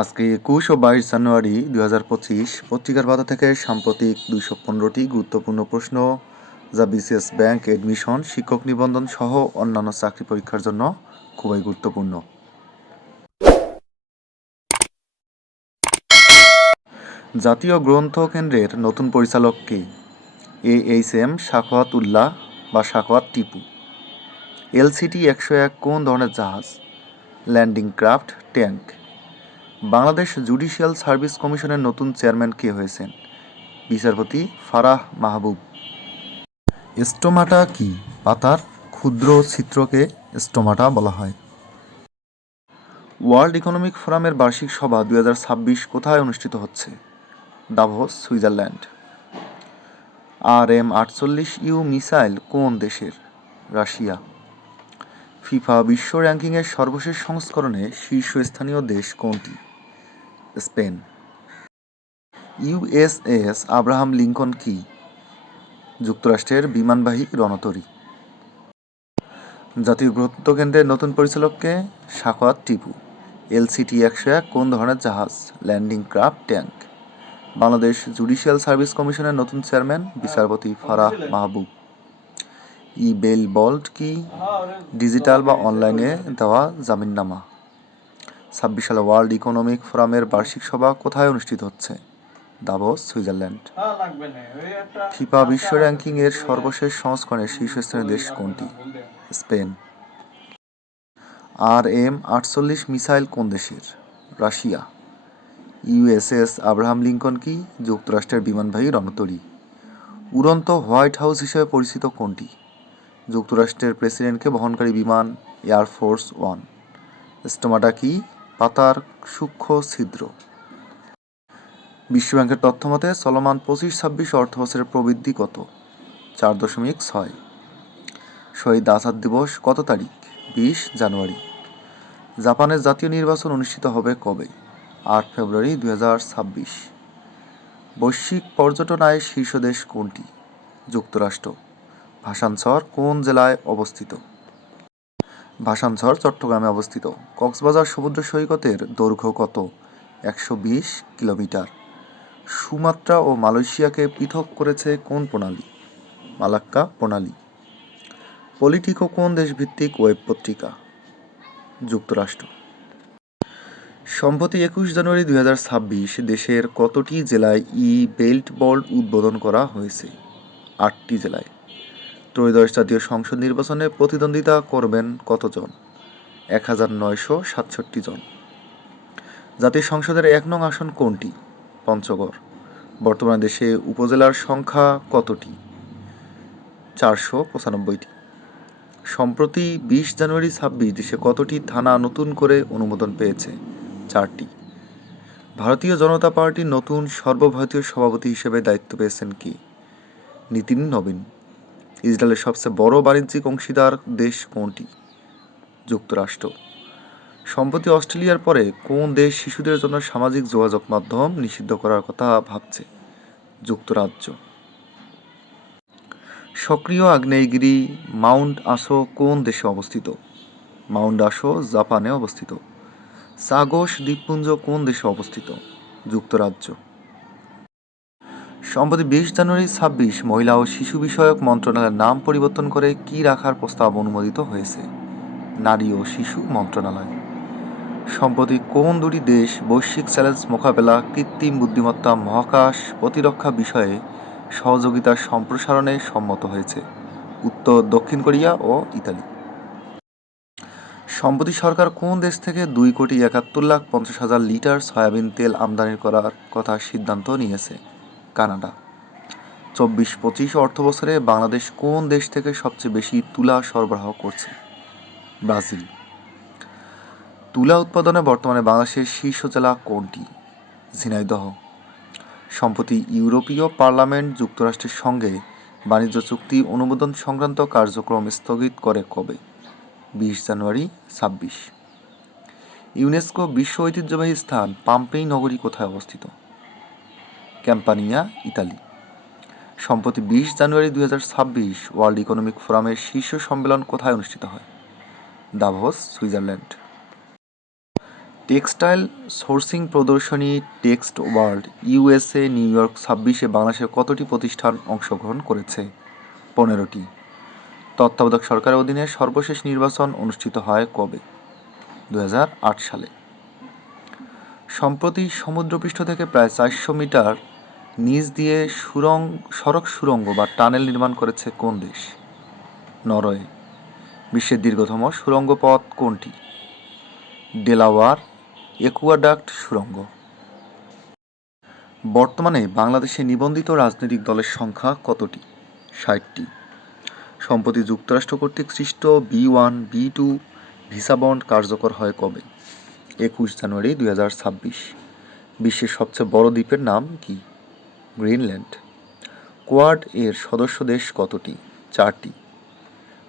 আজকে একুশ ও বাইশ জানুয়ারি দুই হাজার পঁচিশ, পত্রিকার পাতা থেকে সাম্প্রতিক দুইশো পনেরোটি গুরুত্বপূর্ণ প্রশ্ন যা বিসিএস ব্যাংক এডমিশন শিক্ষক নিবন্ধন সহ অন্যান্য চাকরি পরীক্ষার জন্য খুবই গুরুত্বপূর্ণ। জাতীয় গ্রন্থ কেন্দ্রের নতুন পরিচালক কে? A H M Shakhawat Ullah বা শাখাওয়াত টিপু। এলসিটি একশো এক কোন ধরনের জাহাজ? Landing craft, tank. Bangladesh judicial service কমিশনের নতুন চেয়ারম্যান কে হয়েছেন? বিচারপতি ফারাহ মাহবুব। স্টোমাটা কি? পাতার ক্ষুদ্র চিত্রকে স্টোমাটা বলা হয়। ওয়ার্ল্ড ইকোনমিক ফোরামের বার্ষিক সভা দুই হাজার ছাব্বিশ কোথায় অনুষ্ঠিত হচ্ছে? Davos Switzerland. আর এম আটচল্লিশ ইউ মিসাইল কোন দেশের? রাশিয়া। ফিফা বিশ্ব র্যাঙ্কিংয়ের সর্বশেষ সংস্করণে শীর্ষস্থানীয় দেশ কোনটি? স্পেন। ইউএসএস আব্রাহাম লিঙ্কন কি? যুক্তরাষ্ট্রের বিমানবাহী রণতরী। জাতীয় গুরুত্ব কেন্দ্রের নতুন পরিচালককে শাখাত টিপু। এলসিটি একশো এক কোন ধরনের জাহাজ? Landing craft tank. Bangladesh judicial service কমিশনের নতুন চেয়ারম্যান, বিচারপতি ফারাহ মাহবুব। ই বেল বল্ট কি? ডিজিটাল বা অনলাইনে দেওয়া জামিননামা। ছাব্বিশ সালে ওয়ার্ল্ড ইকোনমিক ফোরামের বার্ষিক সভা কোথায় অনুষ্ঠিত হচ্ছে? দাভোস সুইজারল্যান্ড ফিফা বিশ্ব র্যাঙ্কিং এর সর্বশেষ সংস্করণে শীর্ষস্থানীয় দেশ কোনটি? স্পেন। আর এম আটচল্লিশ মিসাইল কোন দেশের? রাশিয়া। ইউএসএস আব্রাহাম লিঙ্কন কি? যুক্তরাষ্ট্রের বিমানবাহী রণতরী। উড়ন্ত হোয়াইট হাউস হিসেবে পরিচিত কোনটি? যুক্তরাষ্ট্রের প্রেসিডেন্টকে বহনকারী বিমান এয়ারফোর্স ওয়ান স্টোমাটা কি? পাতার সূক্ষ্ম ছিদ্র। বিশ্বব্যাংকের তথ্য মতে, চলমান পঁচিশ ছাব্বিশ অর্থ বছরের প্রবৃদ্ধি কত? চার দশমিক ছয়। শহীদ আজাদ দিবস কত তারিখ? বিশ জানুয়ারি। জাপানের জাতীয় নির্বাচন অনুষ্ঠিত হবে কবে? আট ফেব্রুয়ারি দু হাজার ছাব্বিশ। বৈশ্বিক পর্যটন আয়ের শীর্ষ দেশ কোনটি? যুক্তরাষ্ট্র। ভাসানছর কোন জেলায় অবস্থিত? ভাসানছর চট্টগ্রামে অবস্থিত। কক্সবাজার সমুদ্র সৈকতের দৈর্ঘ্য কত? একশো বিশ কিলোমিটার। সুমাত্রা ও মালয়েশিয়াকে পৃথক করেছে কোন প্রণালী? মালাক্কা প্রণালী। পলিটিকো কোন দেশভিত্তিক ওয়েব পত্রিকা? যুক্তরাষ্ট্র। সম্প্রতি একুশ জানুয়ারি দুই হাজার ছাব্বিশ দেশের কতটি জেলায় ই বেল্ট বল্ট উদ্বোধন করা হয়েছে? আটটি জেলায়। ত্রয়োদশ জাতীয় সংসদ নির্বাচনে প্রতিদ্বন্দ্বিতা করবেন কতজন? এক হাজার নয়শো সাতষট্টি জন। জাতীয় সংসদের এক নং আসন কোনটি? পঞ্চগড়। বর্তমানে দেশে উপজেলার সংখ্যা কতটি? চারশো পঁচানব্বইটি। সম্প্রতি বিশ জানুয়ারি ছাব্বিশ দেশে কতটি থানা নতুন করে অনুমোদন পেয়েছে? চারটি। ভারতীয় জনতা পার্টির নতুন সর্বভারতীয় সভাপতি হিসেবে দায়িত্ব পেয়েছেন কি? নীতিন নবীন। ইসরায়েলের সবচেয়ে বড় বাণিজ্যিক অংশীদার দেশ কোনটি? যুক্তরাষ্ট্র। সম্প্রতি অস্ট্রেলিয়ার পরে কোন দেশ শিশুদের জন্য সামাজিক যোগাযোগ মাধ্যম নিষিদ্ধ করার কথা ভাবছে? যুক্তরাজ্য। সক্রিয় আগ্নেয়গিরি মাউন্ট আসো কোন দেশে অবস্থিত? মাউন্ট আসো জাপানে অবস্থিত। সাগোস দ্বীপপুঞ্জ কোন দেশে অবস্থিত? যুক্তরাজ্য। সম্প্রতি বিশ জানুয়ারি ছাব্বিশ মহিলা ও শিশু বিষয়ক মন্ত্রণালয়ের নাম পরিবর্তন করে কি রাখার প্রস্তাব অনুমোদিত হয়েছে? নারী ও শিশু মন্ত্রণালয়। সম্প্রতি কোন দুটি দেশ বৈশ্বিক চ্যালেঞ্জ মোকাবেলা কৃত্রিম বুদ্ধিমত্তা মহাকাশ প্রতিরক্ষা বিষয়ে সহযোগিতার সম্প্রসারণে সম্মত হয়েছে? উত্তর দক্ষিণ কোরিয়া ও ইতালি। সম্প্রতি সরকার কোন দেশ থেকে দুই কোটি একাত্তর লাখ পঞ্চাশ হাজার লিটার সয়াবিন তেল আমদানি করার কথা সিদ্ধান্ত নিয়েছে? কানাডা। চব্বিশ পঁচিশ অর্থ বছরে বাংলাদেশ কোন দেশ থেকে সবচেয়ে বেশি তুলা সরবরাহ করছে? ব্রাজিল। তুলা উৎপাদনে বর্তমানে বাংলাদেশের শীর্ষ জেলা কোনটি? ঝিনাইদহ। সম্প্রতি ইউরোপীয় পার্লামেন্ট যুক্তরাষ্ট্রের সঙ্গে বাণিজ্য চুক্তি অনুমোদন সংক্রান্ত কার্যক্রম স্থগিত করে কবে? বিশ জানুয়ারি, ছাব্বিশ। ইউনেস্কো বিশ্ব ঐতিহ্যবাহী স্থান পাম্পেই নগরী কোথায় অবস্থিত? Campania Italy. সম্প্রতি বিশ জানুয়ারি দুই হাজার ছাব্বিশ ওয়ার্ল্ড ইকোনমিক ফোরামের শীর্ষ সম্মেলন কোথায় অনুষ্ঠিত হয়? Davos, Switzerland. টেক্সটাইল সোর্সিং প্রদর্শনী text world, USA, New York ছাব্বিশে বাংলাদেশের কতটি প্রতিষ্ঠান অংশগ্রহণ করেছে? পনেরোটি। তত্ত্বাবধায়ক সরকারের অধীনে সর্বশেষ নির্বাচন অনুষ্ঠিত হয় কবে? দু হাজার আট সালে। সম্প্রতি সমুদ্রপৃষ্ঠ থেকে প্রায় চারশো মিটার নিচ দিয়ে সুরং, সড়ক সুরঙ্গ বা টানেল নির্মাণ করেছে কোন দেশ? নরওয়ে, বিশ্বের দীর্ঘতম সুড়ঙ্গ পথ কোনটি? ডেলাওয়ার, একুয়াডাক্ট সুড়ঙ্গ বর্তমানে বাংলাদেশে নিবন্ধিত রাজনৈতিক দলের সংখ্যা কতটি? ষাটটি। সম্প্রতি যুক্তরাষ্ট্র কর্তৃক সৃষ্ট B one, B two visa bond কার্যকর হয় কবে? একুশ জানুয়ারি দুই বিশ্বের সবচেয়ে বড় দ্বীপের নাম কি? গ্রিনল্যান্ড। কোয়াড এর সদস্য দেশ কতটি? চারটি।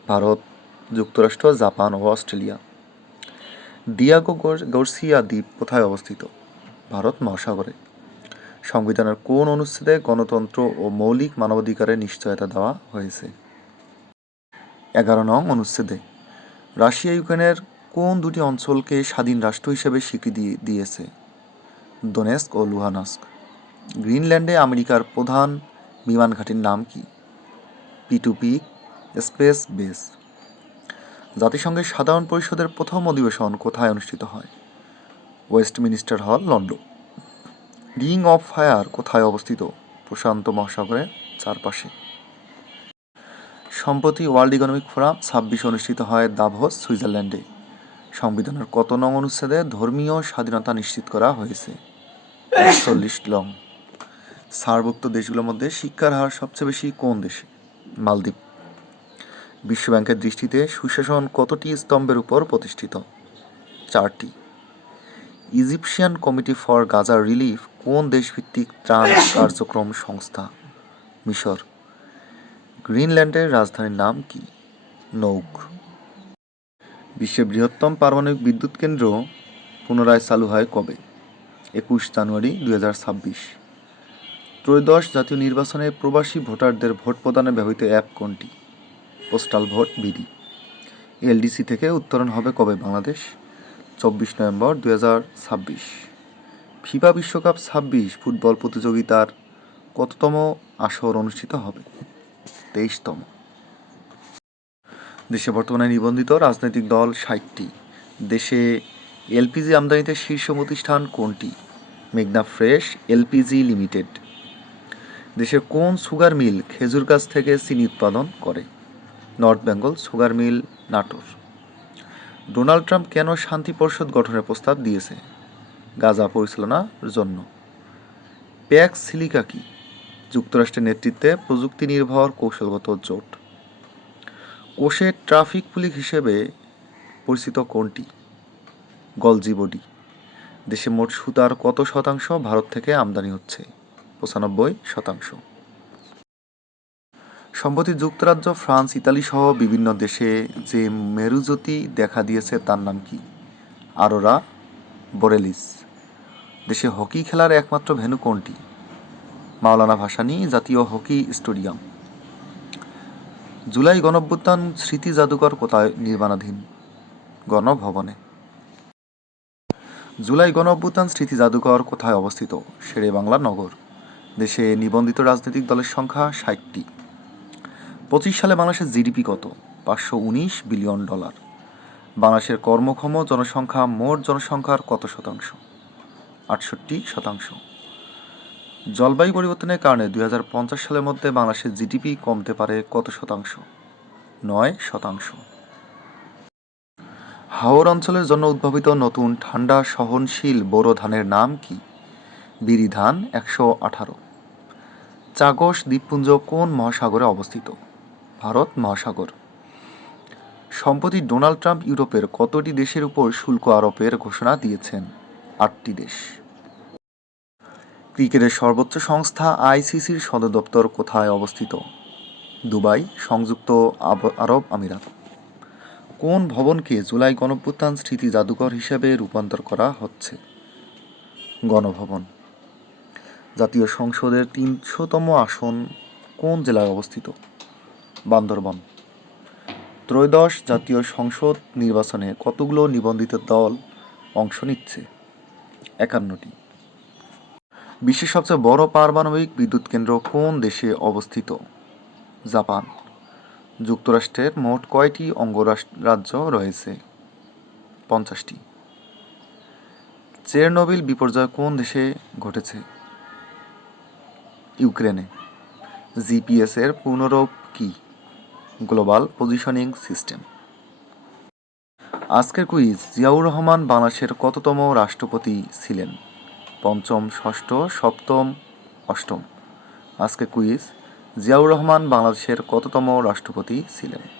ভারত, যুক্তরাষ্ট্র, জাপান ও অস্ট্রেলিয়া। দিয়াগো গর- গার্সিয়া দ্বীপ কোথায় অবস্থিত? ভারত মহাসাগরে। সংবিধানের কোন অনুচ্ছেদে গণতন্ত্র ও মৌলিক মানবাধিকারের নিশ্চয়তা দেওয়া হয়েছে? এগারো নং অনুচ্ছেদে। রাশিয়া, ইউক্রেনের কোন দুটি অঞ্চলকে স্বাধীন রাষ্ট্র হিসেবে স্বীকৃতি দিয়েছে? দোনেস্ক ও লুহানস্ক। গ্রিনল্যান্ডে আমেরিকার প্রধান বিমান ঘাঁটির নাম কি? পিটুপি স্পেস বেস জাতিসংঘের সাধারণ পরিষদের প্রথম অধিবেশন কোথায় অনুষ্ঠিত হয়? ওয়েস্টমিনিস্টার হল লন্ডন রিং অফ ফায়ার কোথায় অবস্থিত? প্রশান্ত মহাসাগরের চারপাশে। সম্প্রতি ওয়ার্ল্ড ইকোনমিক ফোরাম ছাব্বিশ অনুষ্ঠিত হয় দাভোস, সুইজারল্যান্ডে। সংবিধানের কত নং অনুচ্ছেদে ধর্মীয় স্বাধীনতা নিশ্চিত করা হয়েছে? চল্লিশ লং সারভুক্ত দেশগুলোর মধ্যে শিক্ষার হার সবচেয়ে বেশি কোন দেশে? মালদ্বীপ। বিশ্বব্যাংকের দৃষ্টিতে সুশাসন কতটি স্তম্ভের উপর প্রতিষ্ঠিত? চারটি। Egyptian committee for Gaza relief কোন দেশভিত্তিক ত্রাণ কার্যক্রম সংস্থা? মিশর। গ্রিনল্যান্ডের রাজধানীর নাম কি? নৌক। বিশ্বের বৃহত্তম পারমাণবিক বিদ্যুৎ কেন্দ্র পুনরায় চালু হয় কবে? একুশ জানুয়ারি দু হাজার ছাব্বিশ। ত্রয়োদশ জাতীয় নির্বাচনে প্রবাসী ভোটারদের ভোট প্রদানে ব্যবহৃত অ্যাপ কোনটি? Postal vote BD. এলডিসি থেকে উত্তরণ হবে কবে বাংলাদেশ? চব্বিশ নভেম্বর দু হাজার ছাব্বিশ। ফিফা বিশ্বকাপ ছাব্বিশ ফুটবল প্রতিযোগিতার কততম আসর অনুষ্ঠিত হবে? তেইশতম। দেশে বর্তমানে নিবন্ধিত রাজনৈতিক দল ষাটটি। দেশে এলপিজি আমদানিতে শীর্ষ প্রতিষ্ঠান কোনটি? মেঘনা ফ্রেশ, এলপিজি লিমিটেড। দেশের কোন সুগার মিল খেজুর গাছ থেকে চিনি উৎপাদন করে? North Bengal sugar mill, Natore. Donald Trump কেন শান্তি পরিষদ গঠনের প্রস্তাব দিয়েছে? গাজা পরিচালনার জন্য। প্যাক সিলিকা কি? যুক্তরাষ্ট্রের নেতৃত্বে প্রযুক্তি নির্ভর কৌশলগত জোট। কোষে ট্রাফিক পুলিশ হিসেবে পরিচিত কোনটি? Golgi body. দেশে মোট সুতার কত শতাংশ ভারত থেকে আমদানি হচ্ছে? পঁচানব্বই শতাংশ। সম্প্রতি যুক্তরাজ্য, ফ্রান্স, ইতালি সহ বিভিন্ন দেশে যে মেরুজ্যোতি দেখা দিয়েছে, তার নাম কি? Aurora borealis. দেশে হকি খেলার একমাত্র ভেন্যু কোনটি? মাওলানা ভাসানি, জাতীয় হকি স্টেডিয়াম। জুলাই গণঅভ্যুত্থান স্মৃতি জাদুঘর কোথায় নির্মাণাধীন? গণভবনে। জুলাই গণঅভ্যুত্থান স্মৃতি জাদুঘর কোথায় অবস্থিত? শেরে বাংলা নগর। দেশে নিবন্ধিত রাজনৈতিক দলের সংখ্যা ষাটটি। পঁচিশ সালে বাংলাদেশের জিডিপি কত? পাঁচশো উনিশ বিলিয়ন ডলার। বাংলাদেশের কর্মক্ষম জনসংখ্যা মোট জনসংখ্যার কত শতাংশ? আটষট্টি শতাংশ। জলবায়ু পরিবর্তনের কারণে দুই হাজার পঞ্চাশ সালের মধ্যে বাংলাদেশের জিডিপি কমতে পারে কত শতাংশ? নয় শতাংশ। হাওর অঞ্চলের জন্য উদ্ভাবিত নতুন ঠান্ডা সহনশীল বোরো ধানের নাম কি? বিরি ধান একশো আঠারো। চাগস দ্বীপপুঞ্জ কোন মহাসাগরে অবস্থিত? ভারত মহাসাগর। সম্প্রতি ডোনাল্ড ট্রাম্প ইউরোপের কতটি দেশের উপর শুল্ক আরোপের ঘোষণা দিয়েছেন? আটটি দেশ। ক্রিকেটের সর্বোচ্চ সংস্থা আইসিসির সদর দপ্তর কোথায় অবস্থিত? দুবাই, সংযুক্ত আরব আমিরাত। কোন ভবনকে জুলাই গণঅভ্যুত্থান স্মৃতি জাদুঘর হিসেবে রূপান্তর করা হচ্ছে? গণভবন। জাতীয় সংসদের তিনশোতম আসন কোন জেলায় অবস্থিত? বান্দরবান। ত্রয়োদশ জাতীয় সংসদ নির্বাচনে কতগুলো নিবন্ধিত দল অংশ নিচ্ছে? একান্নটি। বিশ্বের সবচেয়ে বড় পারমাণবিক বিদ্যুৎ কেন্দ্র কোন দেশে অবস্থিত? জাপান। যুক্তরাষ্ট্রের মোট কয়টি অঙ্গরাজ্য রয়েছে? পঞ্চাশটি। চেরনোবিল বিপর্যয় কোন দেশে ঘটেছে? ইউক্রেনে। জিপিএস এর পুনরূপ কি? Global positioning system. আজকের কুইজ, জিয়াউর রহমান বাংলাদেশের কততম রাষ্ট্রপতি ছিলেন? পঞ্চম, ষষ্ঠ, সপ্তম, অষ্টম। আজকের কুইজ, জিয়াউর রহমান বাংলাদেশের কততম রাষ্ট্রপতি ছিলেন?